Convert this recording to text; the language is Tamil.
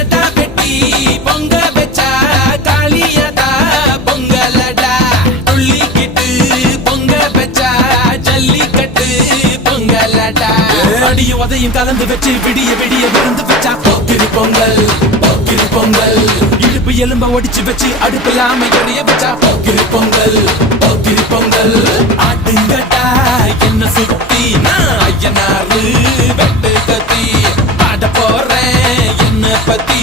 கடா வெட்டி பொங்க வச்சா காளியதா பொங்கலடா துள்ளிக்கிட்டு பொங்க வச்சா ஜல்லிக்கட்டு பொங்கலடா அடியும் உதையும் கலந்து வச்சு விடிய விடிய விருந்து வச்சா போக்கிரி பொங்கல் போக்கிரி பொங்கல் இடுப்பு எலும்ப ஒடிச்சு வச்சு அடுப்பில்லாம எறிய வச்சா போக்கிரி பொங்கல் போக்கிரி பொங்கல் ஆட்டுங்கட்டா என்ன சுத்தி நான் ஐயனாரு வெட்டு கத்தி பாட போறேன் என்ன பத்தி